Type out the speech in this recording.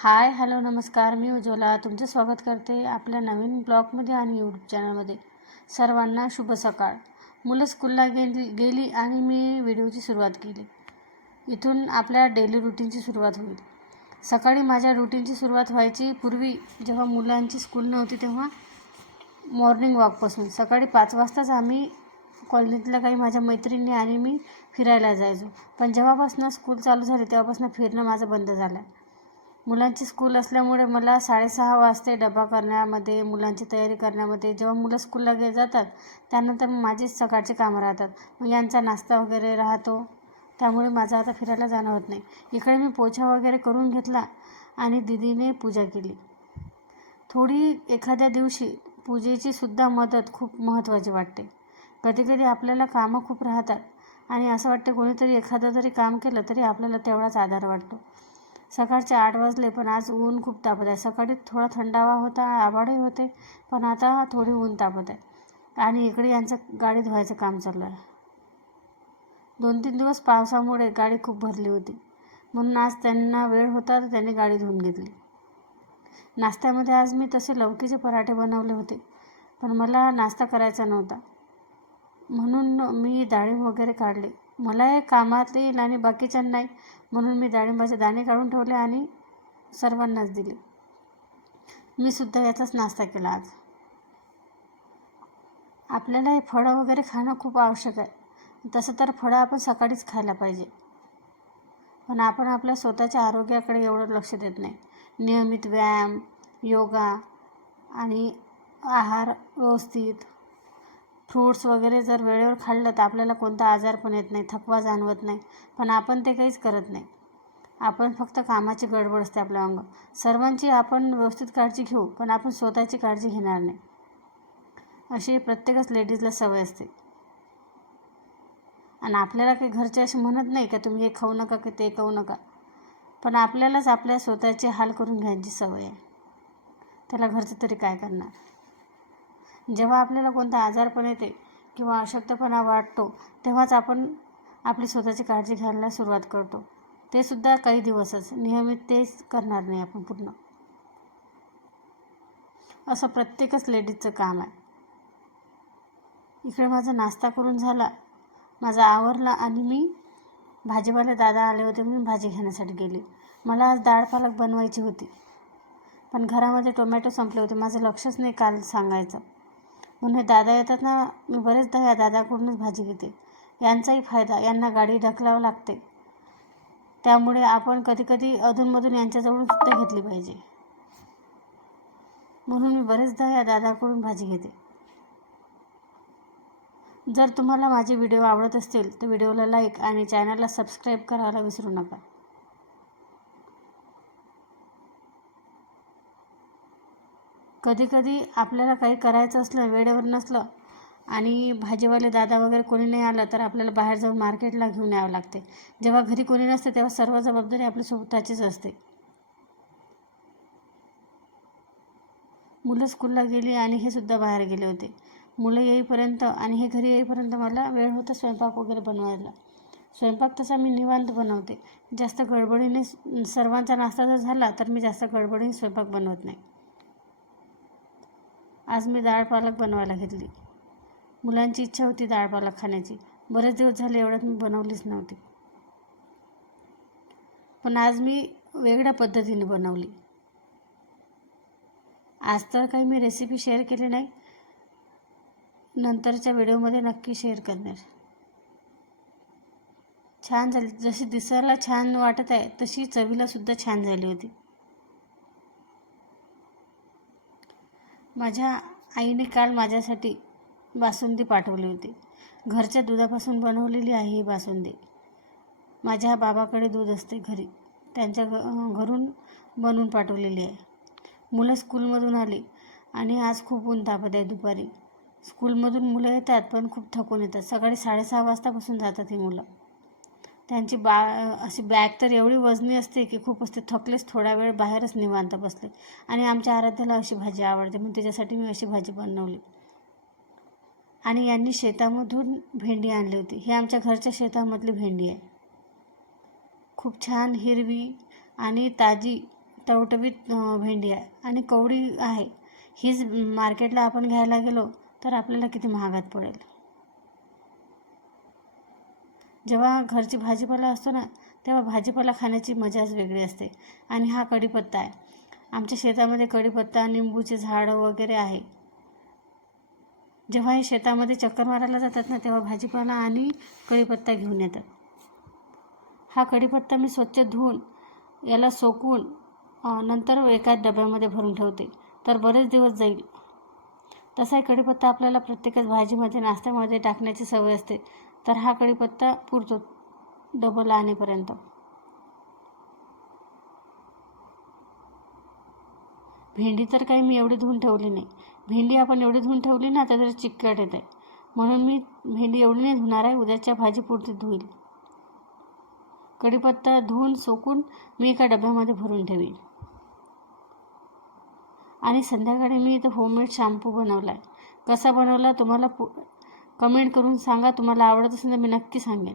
Hi hello नमस्कार, मी उज्ज्वला तुमचं स्वागत करते आपल्या नवीन ब्लॉगमध्ये आणि यूट्यूब चॅनलमध्ये. सर्वांना शुभ सकाळ. मुलं स्कूलला गेली आणि मी व्हिडिओची सुरुवात केली. इथून आपल्या डेली रुटीनची सुरुवात होईल. सकाळी माझ्या रुटीनची सुरुवात व्हायची पूर्वी जेव्हा मुलांची स्कूल नव्हती तेव्हा मॉर्निंग वॉकपासून. सकाळी 5 वाजताच आम्ही कॉलनीतल्या काही माझ्या मैत्रिणी आणि मी फिरायला जायचो. पण जेव्हापासून स्कूल चालू झाली तेव्हापासून फिरणं माझं बंद झालं. मुलांची स्कूल असल्यामुळे मला 6:30 वाजते डबा करण्यामध्ये, मुलांची तयारी करण्यामध्ये. जेव्हा मुलं स्कूलला जातात त्यानंतर माझीच सकाळची कामं राहतात. मग यांचा नाश्ता वगैरे राहतो, त्यामुळे माझं आता फिरायला जाणं होत नाही. इकडे मी पोछा वगैरे करून घेतला आणि दीदीने पूजा केली. थोडी एखाद्या दिवशी पूजेची सुद्धा मदत खूप महत्त्वाची वाटते. कधीकधी आपल्याला कामं खूप राहतात आणि असं वाटतं कोणीतरी एखादं जरी काम केलं तरी आपल्याला तेवढाच आधार वाटतो. सकाळचे 8 वाजले पण आज ऊन खूप तापत आहे. सकाळी थोडा थंडावा होता, आभाळही होते, पण आता थोडी ऊन तापत आहे. आणि इकडे यांचं गाडी धुवायचं काम चालू आहे. 2-3 दिवस पावसामुळे गाडी खूप भरली होती, म्हणून आज त्यांना वेळ होता तर त्यांनी गाडी धुवून घेतली. नाश्त्यामध्ये आज मी तसे लौकीचे पराठे बनवले होते, पण मला नाश्ता करायचा नव्हता, म्हणून मी डाळिंब वगैरे काढले. मला हे कामात येईल आणि बाकीच्यांना नाही, म्हणून मी डाळिंबाचे दाणे काढून ठेवले आणि सर्वांनाच दिले. मी सुद्धा याचाच नाश्ता केला आज. आपल्याला हे फळं वगैरे खाणं खूप आवश्यक आहे. तसं तर फळं आपण सकाळीच खायला पाहिजे, पण आपण आपल्या स्वतःच्या आरोग्याकडे एवढं लक्ष देत नाही. नियमित व्यायाम, योगा आणि आहार व्यवस्थित, फ्रूट्स वगैरे जर वेळेवर खाल्लं तर आपल्याला कोणता आजार पण येत नाही, थकवा जाणवत नाही. पण आपण ते काहीच करत नाही. आपण फक्त कामाची गडबड असते आपल्या अंग. सर्वांची आपण व्यवस्थित काळजी घेऊ, पण आपण स्वतःची काळजी घेणार नाही, अशी प्रत्येकच लेडीजला सवय असते. आणि आपल्याला काही घरचे असे म्हणत नाही का तुम्ही हे खाऊ नका की ते खाऊ नका, पण आपल्यालाच आपल्या स्वतःचे हाल करून घ्यायची सवय आहे. त्याला घरचं तरी काय करणार. जेव्हा आपल्याला कोणता आजारपण येते किंवा अशक्तपणा वाटतो तेव्हाच आपण आपली स्वतःची काळजी घ्यायला सुरुवात करतो. ते सुद्धा काही दिवसच, नियमित तेच करणार नाही आपण पूर्ण. असं प्रत्येकच लेडीजचं काम आहे. इकडे माझा नाश्ता करून झाला, माझा आवरला आणि मी भाजीवाले दादा आले होते म्हणून भाजी घेण्यासाठी गेली. मला आज डाळ पालक बनवायची होती, पण घरामध्ये टोमॅटो संपले होते. माझं लक्षच नाही काल सांगायचं, म्हणून हे दादा येतात ना, मी बरेचदा या दादाकडूनच भाजी घेते. यांचाही फायदा, यांना गाडी ढकलावं लागते, त्यामुळे आपण कधीकधी अधूनमधून यांच्याजवळून सुद्धा घेतली पाहिजे. म्हणून मी बरेचदा या दादाकडून भाजी घेते. जर तुम्हाला माझे व्हिडिओ आवडत असतील तर व्हिडिओला लाईक आणि चॅनलला सबस्क्राईब करायला विसरू नका. कधीकधी आपल्याला काही करायचं असलं, वेळेवर नसलं आणि भाजीवाले दादा वगैरे कोणी नाही आलं तर आपल्याला बाहेर जाऊन मार्केटला घेऊन यावं लागते. जेव्हा घरी कोणी नसते तेव्हा सर्व जबाबदारी आपली स्वतःचीच असते. मुलं स्कूलला गेली आणि हे सुद्धा बाहेर गेले होते. मुलं येईपर्यंत आणि हे घरी येईपर्यंत मला वेळ होता स्वयंपाक वगैरे बनवायला. स्वयंपाक तसा मी निवांत बनवते. जास्त गडबडीने सर्वांचा नाश्ता जर झाला तर मी जास्त गडबडीने स्वयंपाक बनवत नाही. आज मी डाळ पालक बनवायला घेतली. मुलांची इच्छा होती डाळ पालक खाण्याची. बरेच दिवस झाले एवढ्यात मी बनवलीच नव्हती, पण आज मी वेगळ्या पद्धतीने बनवली. आज तर काही मी रेसिपी शेअर केली नाही, नंतरच्या व्हिडिओमध्ये नक्की शेअर करणार. छान झाली, जशी दिसायला छान वाटत आहे तशी चवीला सुद्धा छान झाली होती. माझ्या आईने काल माझ्यासाठी बासुंदी पाठवली होती. घरच्या दुधापासून बनवलेली आहे ही बासुंदी. माझ्या बाबाकडे दूध असते घरी, त्यांच्या घरून बनवून पाठवलेली आहे. मुलं स्कूलमधून आली आणि आज खूप ऊन तापत आहे. दुपारी स्कूलमधून मुलं येतात पण खूप थकून येतात. सकाळी 6:30 वाजतापासून जातात ही मुलं. त्यांची अशी बॅग तर एवढी वजनी असते की खूप असते. थकलेच, थोडा वेळ बाहेरच निवांत बसले. आणि आमच्या आराध्याला अशी भाजी आवडते म्हणून त्याच्यासाठी मी अशी भाजी बनवली. आणि यांनी शेतामधून भेंडी आणली होती. ही आमच्या घरच्या शेतामधली भेंडी आहे. खूप छान हिरवी आणि ताजी टवटवीत भेंडी आहे आणि कवडी आहे. हीच मार्केटला आपण घ्यायला गेलो तर आपल्याला किती महागात पडेल. जेव्हा घरची भाजीपाला असतो ना, तेव्हा भाजीपाला खाण्याची मजाच वेगळी असते. आणि हा कढीपत्ता आहे. आमच्या शेतामध्ये कढीपत्ता, निंबूचे झाडं वगैरे आहे. जेव्हा हे शेतामध्ये चक्कर मारायला जातात ना, तेव्हा भाजीपाला आणि कढीपत्ता घेऊन येतात. हा कढीपत्ता मी स्वच्छ धुवून याला सोकून नंतर एका डब्यामध्ये भरून ठेवते, तर बरेच दिवस जाईल. तसाही कढीपत्ता आपल्याला प्रत्येकच भाजीमध्ये, नाश्त्यामध्ये टाकण्याची सवय असते, तर हा कढीपत्ता पुरतो डबल आणेपर्यंत. भेंडी तर काही मी एवढी धुवून ठेवली नाही. भेंडी आपण एवढी धुवून ठेवली ना तर चिकट येते, म्हणून मी भेंडी एवढी नाही धुणार आहे, उद्याच्या भाजीपुरती धुईल. कढीपत्ता धुवून सोकून मी एका डब्यामध्ये भरून ठेवीन. आणि संध्याकाळी मी इथं होममेड शॅम्पू बनवला आहे. कसा बनवला तुम्हाला कमेंट करून सांगा. तुम्हाला आवडत असेल तर मी नक्की सांगेन.